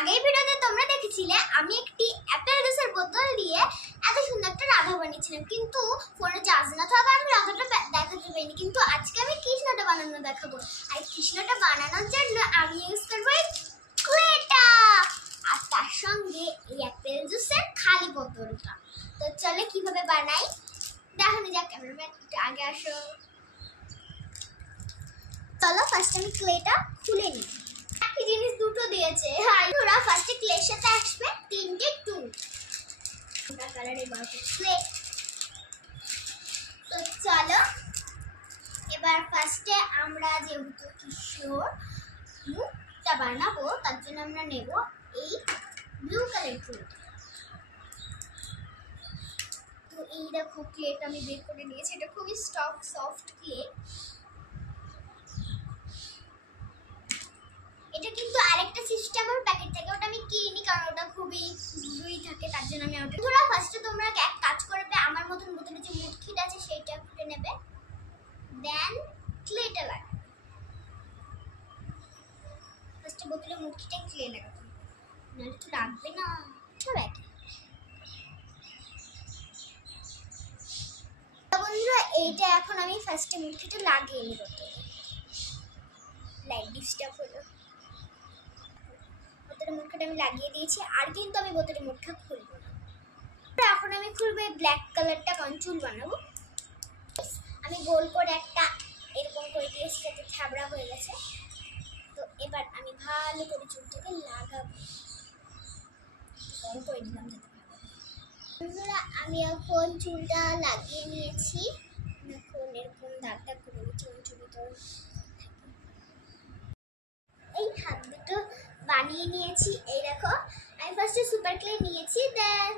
আগের ভিডিওতে তোমরা দেখেছিলে আমি একটি অ্যাপেল জুসের বোতল দিয়ে এত সুন্দর একটা রাধা বানিয়েছিলাম, কিন্তু ফোনে চার্জ না থাকা আমি রাধাটা দেখাতে পারিনি। কিন্তু আজকে আমি কৃষ্ণটা বানানো দেখাবো। আর কৃষ্ণটা বানানোর জন্য আমি ইউজ করবো ক্লেটা, আর তার সঙ্গে এই অ্যাপেল জুসের খালি বোতলটা। তো চলো কিভাবে বানাই দেখানো যাক। ক্যামেরাম্যান একটু আগে আসো। চলো ফার্স্ট আমি ক্লেটা খুলে নিই। একই জিনিস দুটো দিয়েছে। হ্যাঁ, ওরা ফার্স্টে ক্লের সাথে আসবে তিনটে টুল কালারের ক্লে। তো চলো এবার ফার্স্টে আমরা যেহেতু কিশোর মুখটা বানাবো তার জন্য আমরা নেব এই ব্লু কালার ক্লেটা। তো এই দেখো ক্লেটা আমি বের করে নিয়েছি, এটা খুবই সফট ক্লে। এটা কিন্তু আরেকটা সিস্টেমের প্যাকেট থাকে, ওটা আমি কিনি কারণ ওটা খুবই ব্লুই থাকে, তার জন্য আমি ওটা ধরো। ফার্স্টে তোমরা এক কাজ করবে, আমার মতন বোতলে যে মুটকিটা আছে সেইটা খুলে নেবে, দেন ক্লেটা লাগাবে। ফার্স্টে বোতলে মুটকিটা ক্লে লাগাবে, নাহলে তো লাগবে না। সব একই। বন্ধুরা এইটা এখন আমি ফার্স্টে মুটকিটা লাগিয়ে নিই বোতলে। লাইট ডিস্টার্ব হলো। বোতলের মুটখাটা আমি লাগিয়ে দিয়েছি, আর কিন্তু আমি বোতলের মুটখা খুলবো না। এখন আমি খুলবো এই ব্ল্যাক কালারটা, কারণ চুল বানাবো। আমি গোল করে একটা এরকম করে দিয়েছি যাতে ছাবড়া হয়ে গেছে। তো এবার আমি ভালো করে চুলটাকে লাগাবো, বড় করে দিলাম যাতে ভালো। বন্ধুরা আমি এখন চুলটা লাগিয়ে নিয়েছি, এখন এরকম দাগ দাগ করে নিচ্ছি চুলের ভিতর। এই হাত দুটো বানিয়ে নিয়েছি। এই দেখো আমি ফার্স্টে সুপার ক্লে নিয়েছি, দেন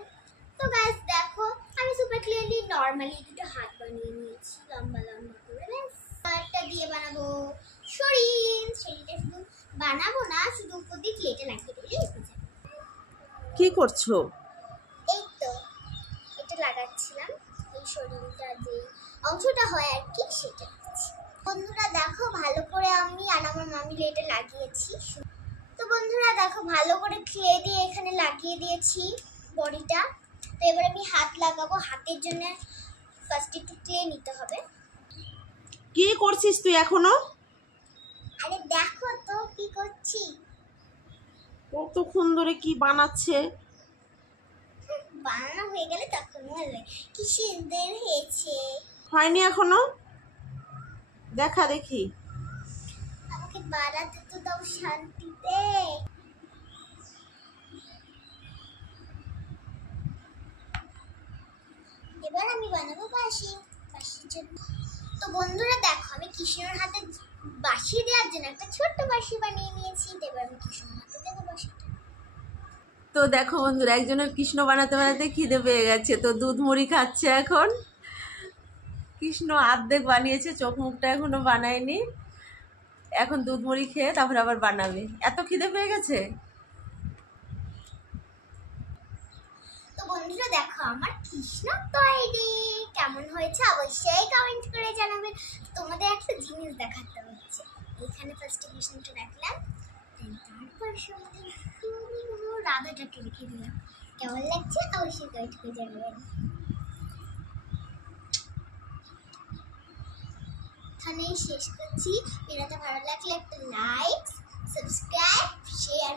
তো গাইস দেখো আমি সুপার ক্লে দিয়ে নরমালি দুটো হাত বানিয়ে নিয়েছি লম্বা লম্বা করে। একটা দিয়ে বানাবো শরীর, শরীরটা শুধু বানাবো না, শুধু উপর দিয়ে ক্লেটা লাগিয়ে দিলেই হয়ে যাবে। কি করছো? এই তো এটা লাগাচ্ছিলাম, এই শরীরটা যে অংশটা হয় আর কি সেটা। বন্ধুরা দেখো ভালো করে আমি আর আমার মামি এটা লাগিয়েছি। তো বন্ধুরা দেখো ভালো করে ক্লে দিয়ে এখানে লাগিয়ে দিয়েছি বডিটা। তো এবার আমি হাত লাগাবো, হাতের জন্য ফার্স্ট একটু ক্লে নিতে হবে। কি করছিস তুই এখনো? আরে দেখো তো কি করছি, কতক্ষণ ধরে কি বানাচ্ছে। বানানো হয়ে গেলে তখন বলবে কি সুন্দর হয়েছে। হয়নি এখনো, দেখা দেখি। আমাকে বানাতে তো দাও শান্তিতে। এবার আমি বানাবো বাঁশি, বাঁশির জন্য। তো বন্ধুরা দেখো আমি কৃষ্ণের হাতে বাঁশি দেওয়ার জন্য একটা ছোট্ট বাঁশি বানিয়ে নিয়েছি। এবার আমি কৃষ্ণের হাতে দেবো বাঁশিটা। তো দেখো বন্ধুরা, একজনের কৃষ্ণ বানাতে বানাতে খিদে পেয়ে গেছে, তো দুধ মুড়ি খাচ্ছে এখন। কৃষ্ণ অর্ধেক বানিয়েছে, চোখ মুখটা এখনো বানায়নি। এখন দুধ মুড়ি খেয়ে তারপর আবার বানাবে, এত খিদে পেয়ে গেছে। তো বন্ধুরা দেখো আমার কৃষ্ণ তৈরি। কেমন হয়েছে অবশ্যই কমেন্ট করে জানাবেন। তোমাদের একটা জিনিস দেখাতে হচ্ছে, এখানে ফার্স্টে কৃষ্ণটা রাখলাম, তারপর সঙ্গে রাধাটাকে রেখে দিলাম। কেমন লাগছে অবশ্যই কমেন্ট করে জানাবেন। এখানেই শেষ করছি। ভিডিওটা ভালো লাগলে একটা লাইক, সাবস্ক্রাইব, শেয়ার